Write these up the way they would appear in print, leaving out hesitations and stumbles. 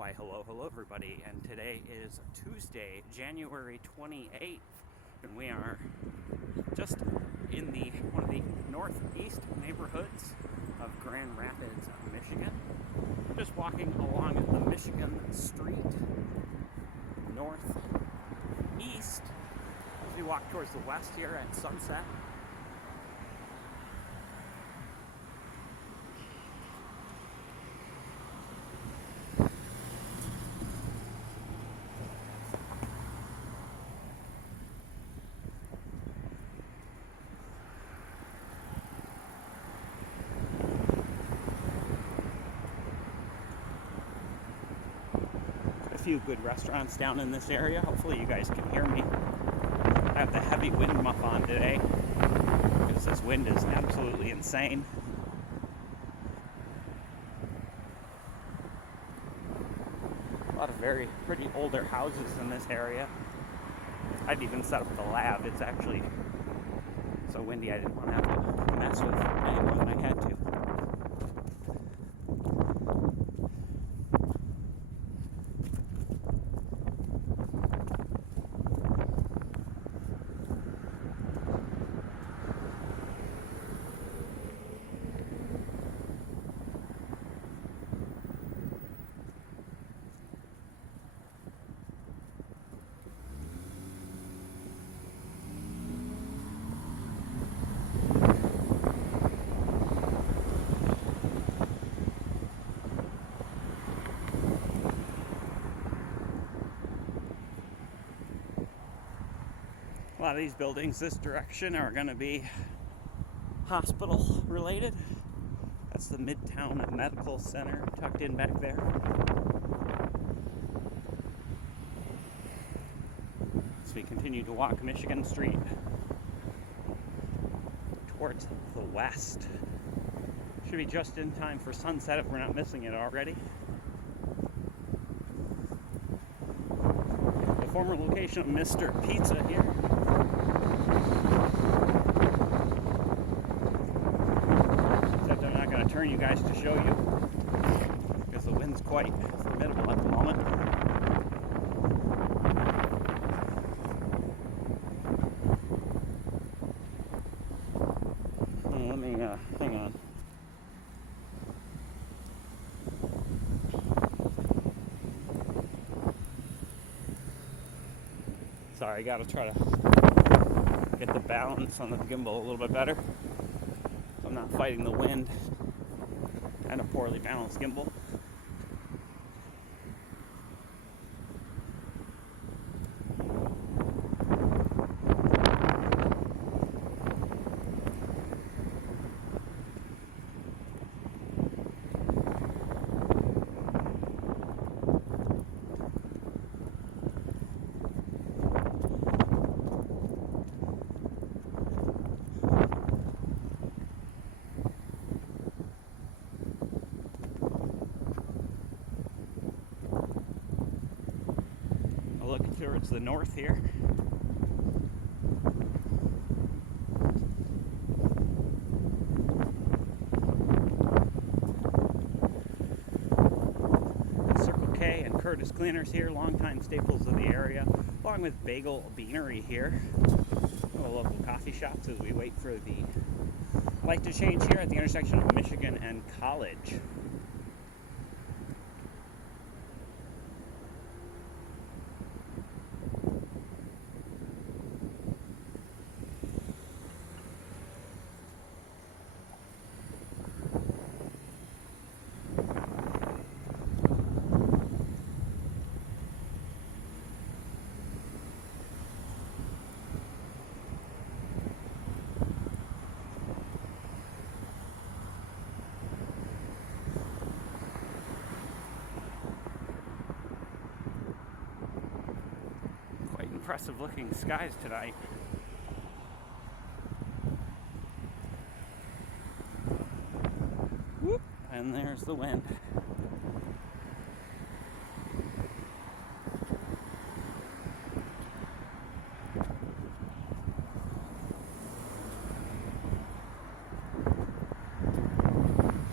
Why, hello everybody, and today is Tuesday, January 28th, and we are just in one of the northeast neighborhoods of Grand Rapids, Michigan. Just walking along the Michigan Street, northeast, as we walk towards the west here at sunset. A few good restaurants down in this area. Hopefully you guys can hear me. I have the heavy wind muff on today because this wind is absolutely insane. A lot of very pretty older houses in this area. I'd even set up the lab. It's actually so windy I didn't want to have to mess with anyone when I had to. A lot of these buildings this direction are going to be hospital related. That's the Midtown Medical Center tucked in back there. As we continue to walk Michigan Street towards the west. Should be just in time for sunset if we're not missing it already. The former location of Mr. Pizza here. Turn you guys to show you because the wind's quite formidable at the moment. Let me hang on. Sorry, I gotta try to get the balance on the gimbal a little bit better so I'm not fighting the wind. And a poorly balanced gimbal. Looking towards the north here. Circle K and Curtis Cleaners here, longtime staples of the area, along with Bagel Beanery here. A local coffee shops as we wait for the light to change here at the intersection of Michigan and College. Impressive looking skies tonight. Whoop, and there's the wind.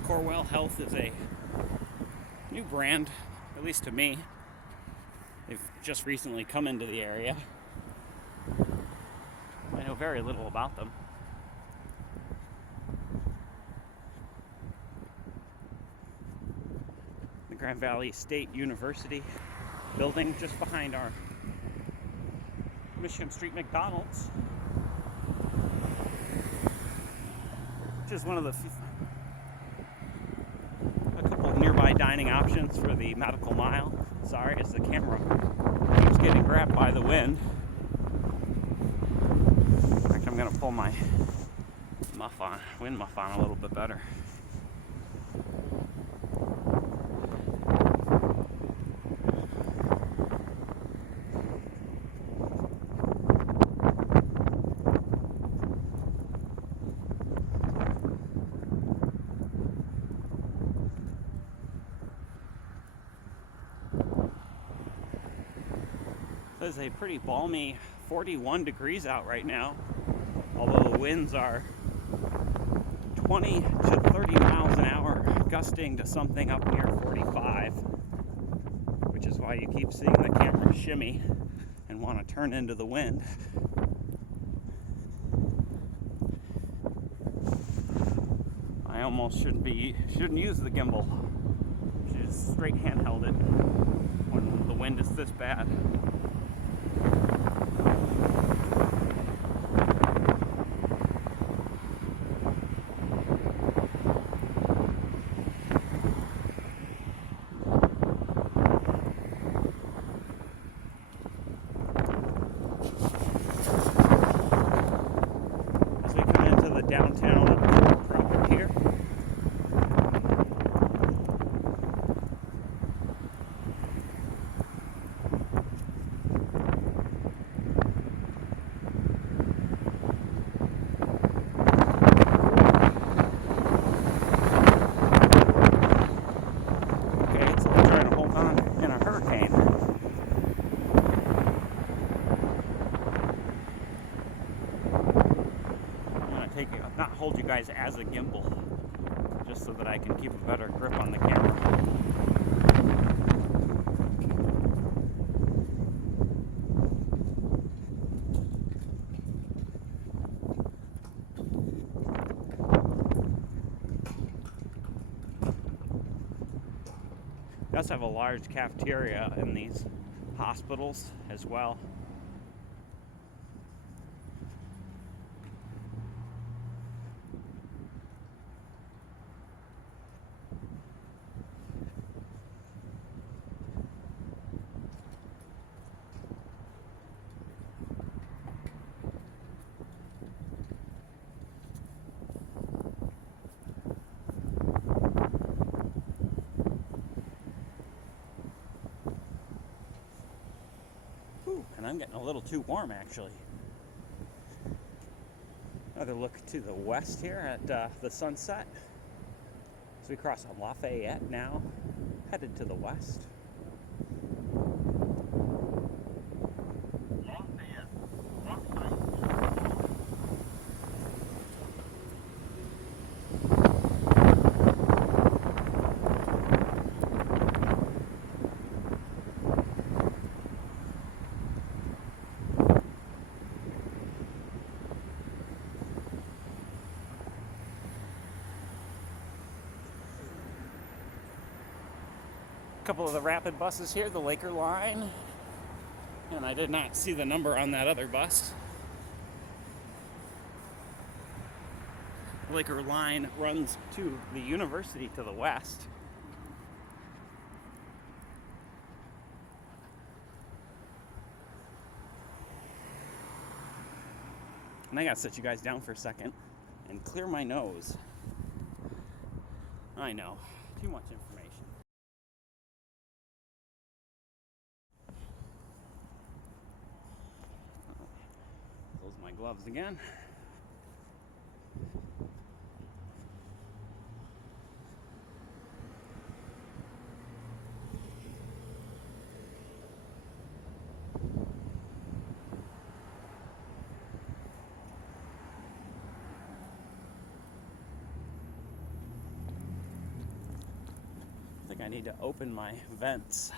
Corewell Health is a new brand at least to me. They've just recently come into the area. I know very little about them. The Grand Valley State University building just behind our Michigan Street McDonald's, which is one of a couple of nearby dining options for the medical mile. Sorry, as the camera keeps getting grabbed by the wind. In fact, I'm going to pull my wind muff on a little bit better. It's a pretty balmy 41 degrees out right now, although the winds are 20 to 30 miles an hour, gusting to something up near 45, which is why you keep seeing the camera shimmy and want to turn into the wind. I almost shouldn't use the gimbal. Should just straight handheld it when the wind is this bad. Downtown proper here. Okay, so we're trying to hold on in a hurricane. Not hold you guys as a gimbal, just so that I can keep a better grip on the camera. We also have a large cafeteria in these hospitals as well. And I'm getting a little too warm, actually. Another look to the west here at the sunset. As we cross on Lafayette now, headed to the west. Couple of the rapid buses here, the Laker line, and I did not see the number on that other bus. The Laker line runs to the university to the west. And I gotta sit you guys down for a second and clear my nose. I know, too much information. Close my gloves again. think I need to open my vents.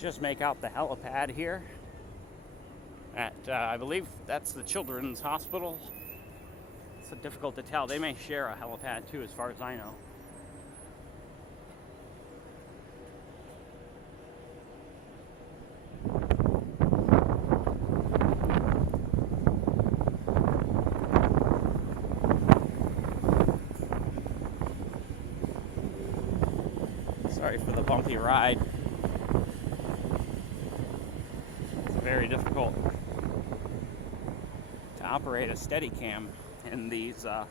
Just make out the helipad here at I believe that's the Children's Hospital. It's difficult to tell. They may share a helipad too, as far as I know. Sorry for the bumpy ride. Very difficult to operate a steady cam in these, or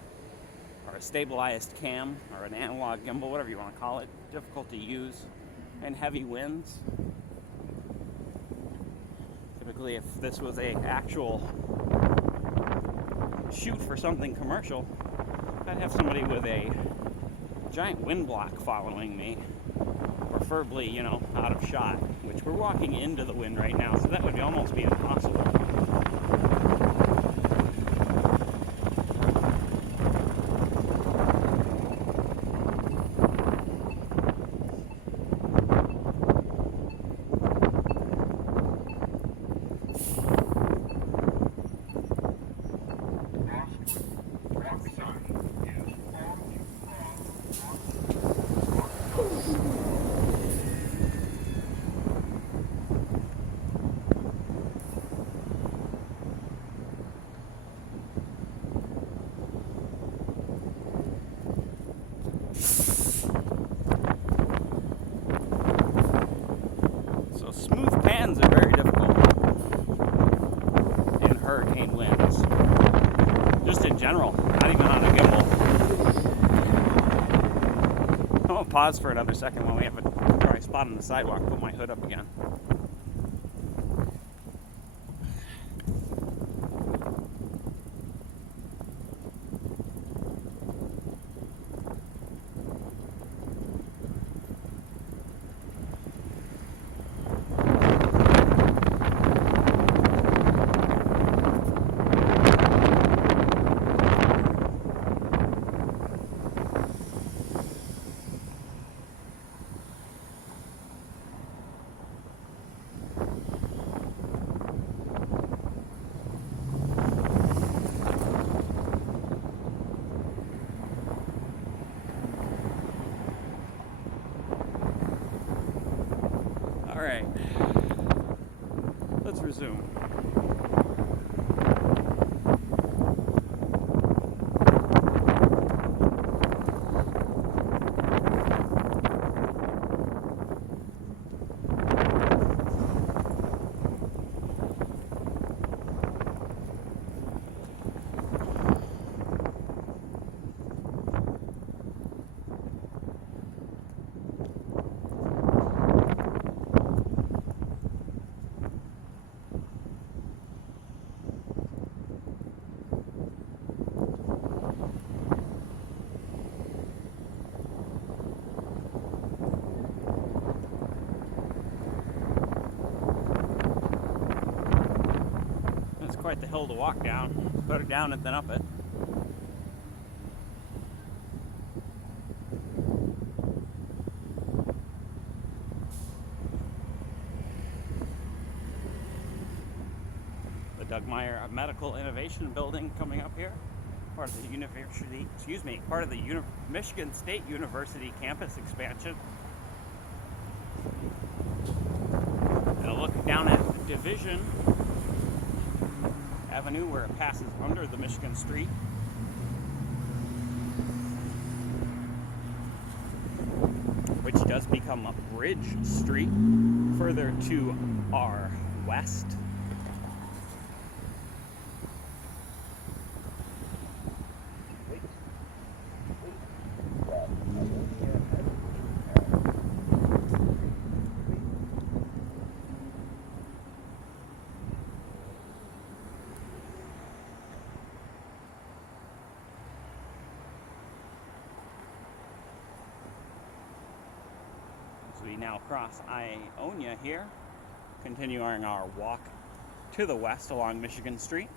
a stabilized cam, or an analog gimbal, whatever you want to call it. Difficult to use in heavy winds. Typically, if this was a actual shoot for something commercial, I'd have somebody with a giant wind block following me, preferably, you know, out of shot, which we're walking into the wind right now, so that would almost be impossible. Smooth pans are very difficult in hurricane winds. Just in general, not even on a gimbal. I'm gonna pause for another second when we have a dry spot on the sidewalk, put my hood up again. All right, let's resume. Quite the hill to walk down. Better down it than up it. The Doug Meyer Medical Innovation Building coming up here. Part of the university, part of the Michigan State University campus expansion. And a look down at Division Avenue where it passes under the Michigan Street. Which does become a bridge street further to our west. now cross Ionia here, continuing our walk to the west along Michigan Street.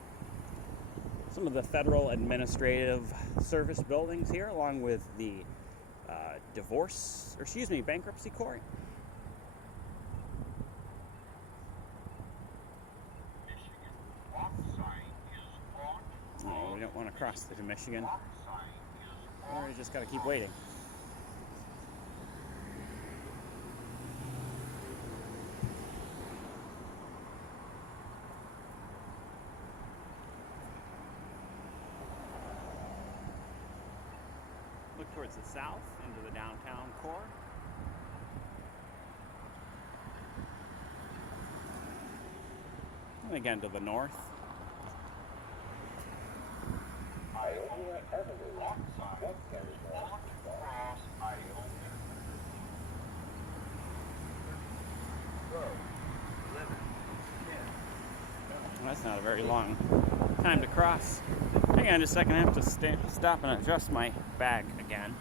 Some of the federal administrative service buildings here, along with the bankruptcy court. Oh, we don't want to cross to Michigan. We just got to keep waiting. Look towards the south into the downtown core. And again to the north. That's not a very long time to cross. Hang on just a second, I have to stop and adjust my bag again.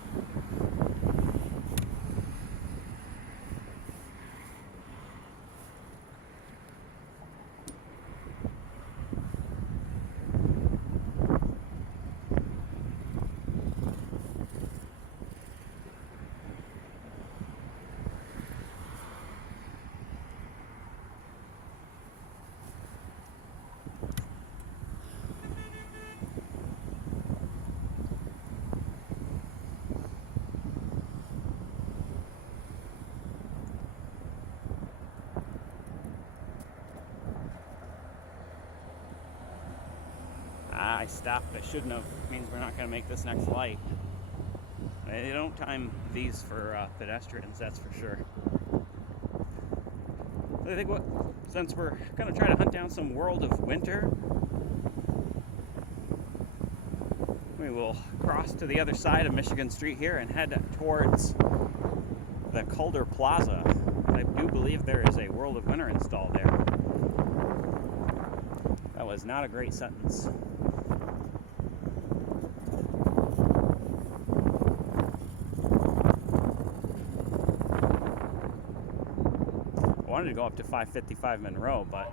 I stopped. I shouldn't have. Means we're not going to make this next light. They don't time these for pedestrians, that's for sure. So I think since we're going to try to hunt down some World of Winter, we will cross to the other side of Michigan Street here and head towards the Calder Plaza. I do believe there is a World of Winter installed there. That was not a great sentence. I wanted to go up to 555 Monroe, but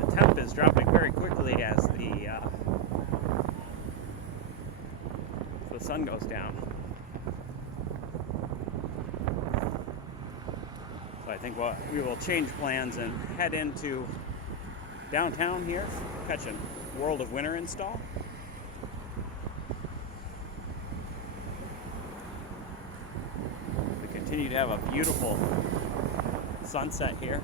the temp is dropping very quickly as the sun goes down. So I think we will change plans and head into downtown here, catch a World of Winter install. Continue to have a beautiful sunset here.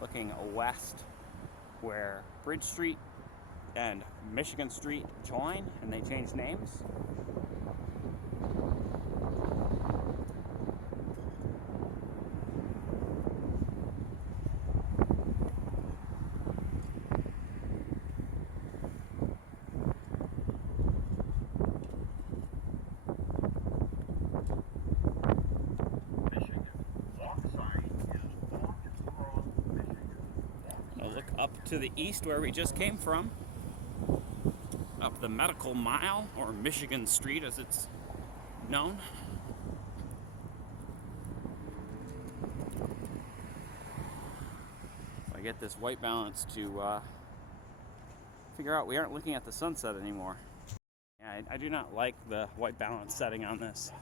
Looking west where Bridge Street and Michigan Street join and they change names. Up to the east where we just came from, up the Medical Mile, or Michigan Street as it's known. I get this white balance to figure out we aren't looking at the sunset anymore. Yeah, I do not like the white balance setting on this.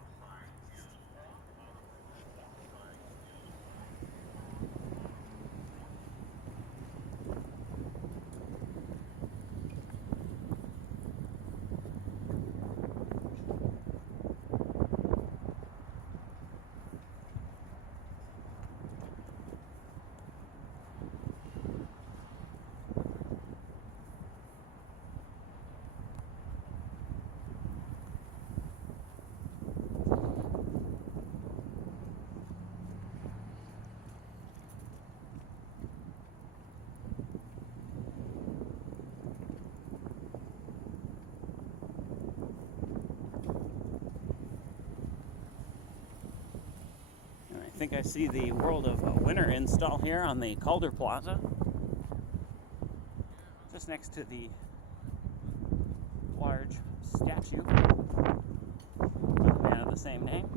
I think I see the World of Winter install here on the Calder Plaza, just next to the large statue of the man of the same name.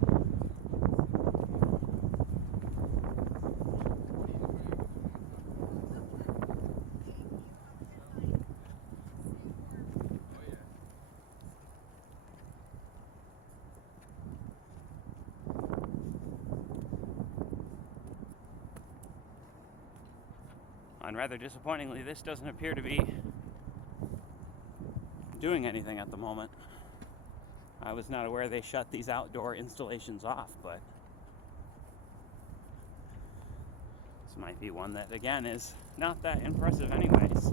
And rather disappointingly, this doesn't appear to be doing anything at the moment. I was not aware they shut these outdoor installations off, but this might be one that, again, is not that impressive anyways.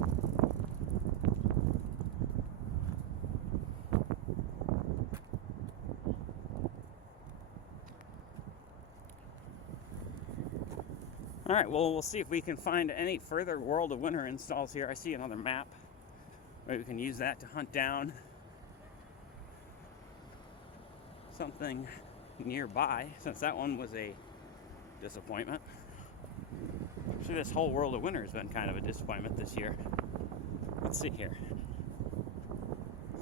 Alright, well, we'll see if we can find any further World of Winter installs here. I see another map. Maybe we can use that to hunt down something nearby, since that one was a disappointment. Actually, this whole World of Winter has been kind of a disappointment this year. Let's see here.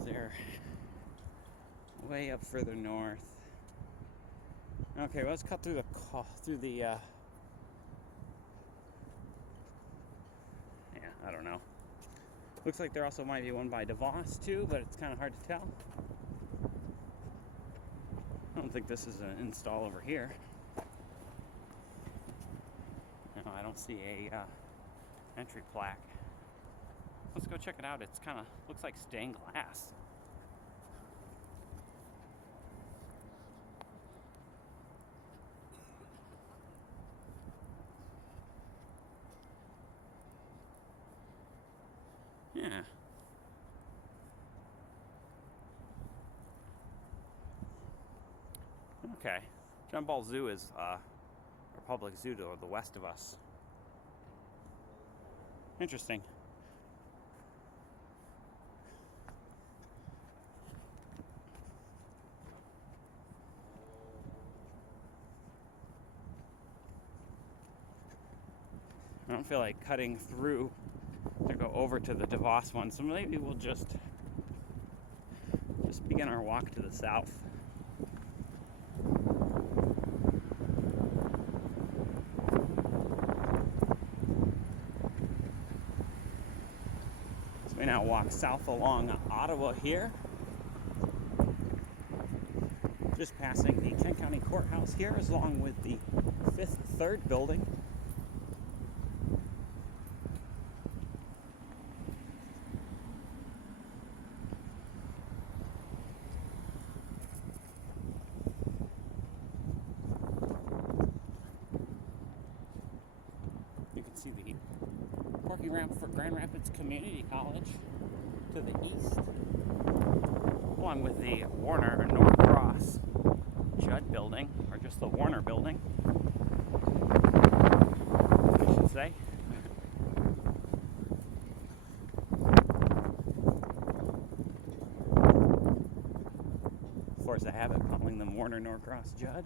They're way up further north. Okay, well, let's cut through the I don't know. Looks like there also might be one by DeVos too, but it's kind of hard to tell. I don't think this is an install over here. No, I don't see a entry plaque. Let's go check it out. It's kind of looks like stained glass. Yeah. Okay. John Ball Zoo is a public zoo to the west of us. Interesting. I don't feel like cutting through to go over to the DeVos one, so maybe we'll just begin our walk to the south. So we now walk south along Ottawa here, just passing the Kent County Courthouse here, along with the 5th Third building. See the parking ramp for Grand Rapids Community College to the east, along with the Warner Norcross Judd building, or just the Warner building, I should say. Of course, I have it calling them Warner Norcross Judd.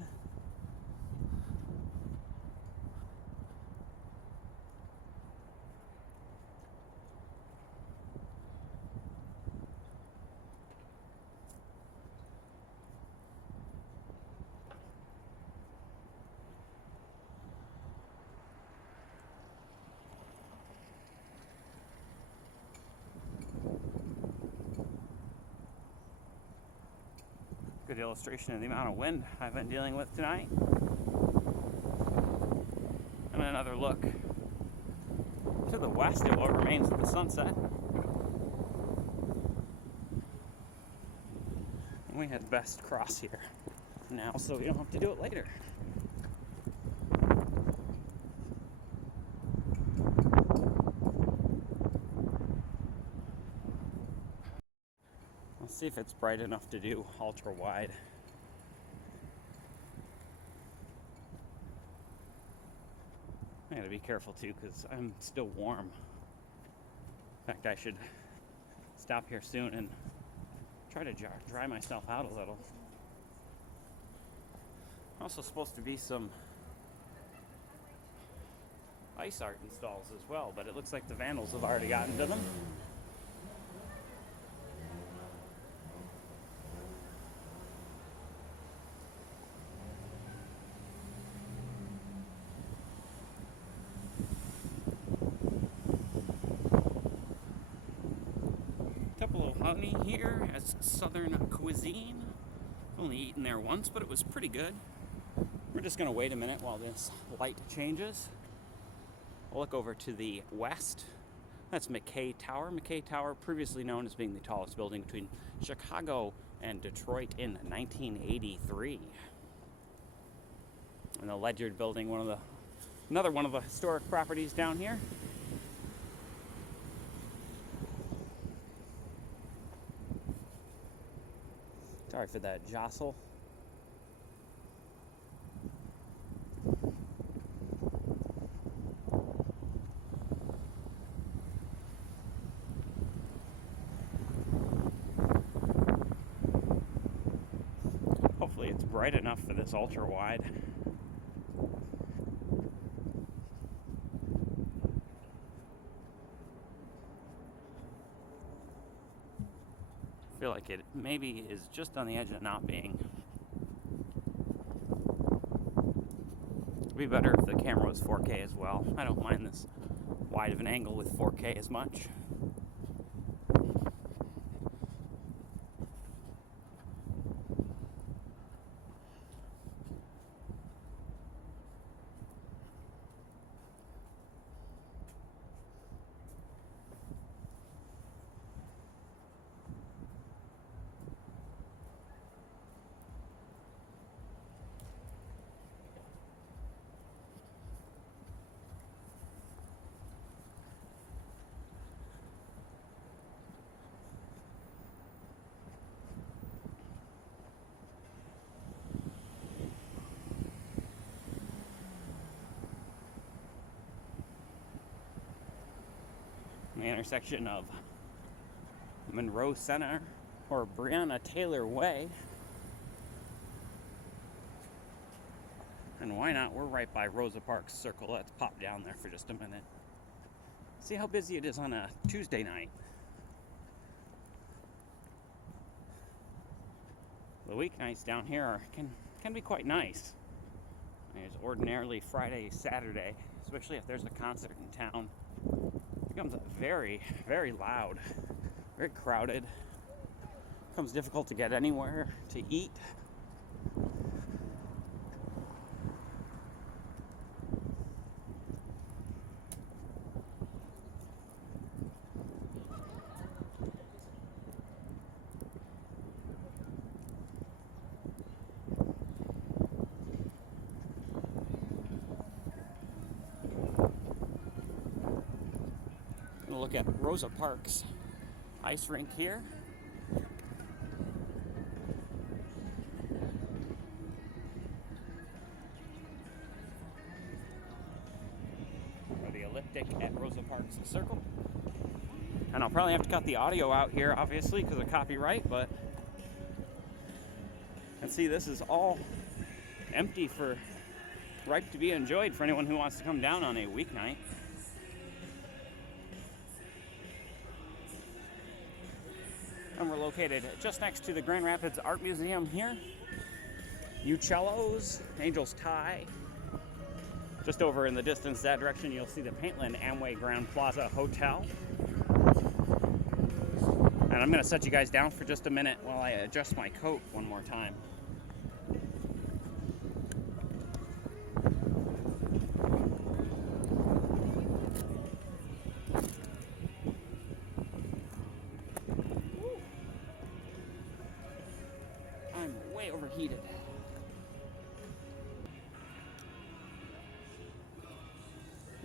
Good illustration of the amount of wind I've been dealing with tonight. And another look to the west at what remains of the sunset. And we had best cross here now, so we don't have to do it later. See if it's bright enough to do ultra wide. I gotta be careful too, because I'm still warm. In fact, I should stop here soon and try to dry myself out a little. Also supposed to be some ice art installs as well, but it looks like the vandals have already gotten to them. Couple of honey here as southern cuisine. Only eaten there once, but it was pretty good. We're just going to wait a minute while this light changes. We'll look over to the west. That's McKay Tower. McKay Tower, previously known as being the tallest building between Chicago and Detroit in 1983. And the Ledyard Building, another one of the historic properties down here. Sorry for that jostle. Hopefully it's bright enough for this ultra wide. I feel like it maybe is just on the edge of not being. It'd be better if the camera was 4K as well. I don't mind this wide of an angle with 4K as much. The intersection of Monroe Center or Breonna Taylor Way. And why not? We're right by Rosa Parks Circle. Let's pop down there for just a minute. See how busy it is on a Tuesday night. The weeknights down here can be quite nice. There's ordinarily Friday, Saturday, especially if there's a concert in town. It becomes very, very loud, very crowded. It becomes difficult to get anywhere to eat. Look at Rosa Parks ice rink here. Or the elliptic at Rosa Parks Circle. And I'll probably have to cut the audio out here, obviously, because of copyright, but and see, this is all empty ripe to be enjoyed for anyone who wants to come down on a weeknight. And we're located just next to the Grand Rapids Art Museum here. Uccello's, Angel's Tie. Just over in the distance that direction, you'll see the Paintland Amway Grand Plaza Hotel. And I'm going to set you guys down for just a minute while I adjust my coat one more time. Overheated.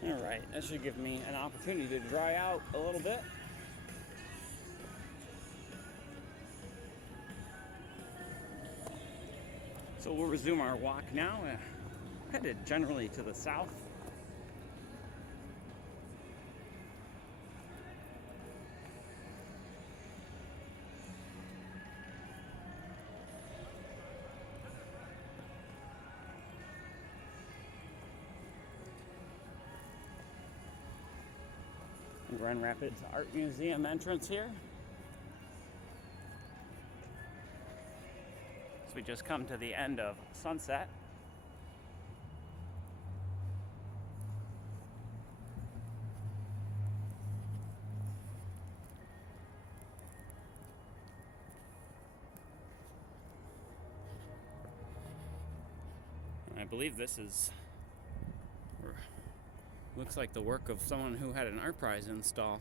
All right, that should give me an opportunity to dry out a little bit. So we'll resume our walk now, headed generally to the south. Grand Rapids Art Museum entrance here. So we just come to the end of Sunset. And I believe this is, looks like the work of someone who had an art prize install.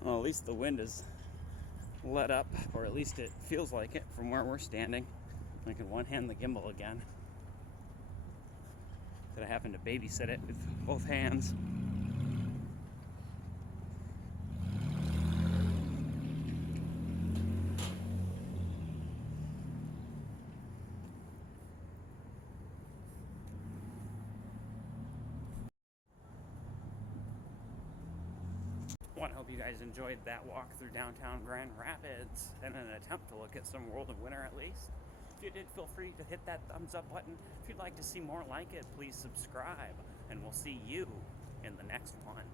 Well, at least the wind is let up, or at least it feels like it from where we're standing. I can one-hand the gimbal again. That I happen to babysit it with both hands. I hope you guys enjoyed that walk through downtown Grand Rapids and an attempt to look at some World of Winter at least. If you did, feel free to hit that thumbs up button. If you'd like to see more like it, please subscribe, and we'll see you in the next one.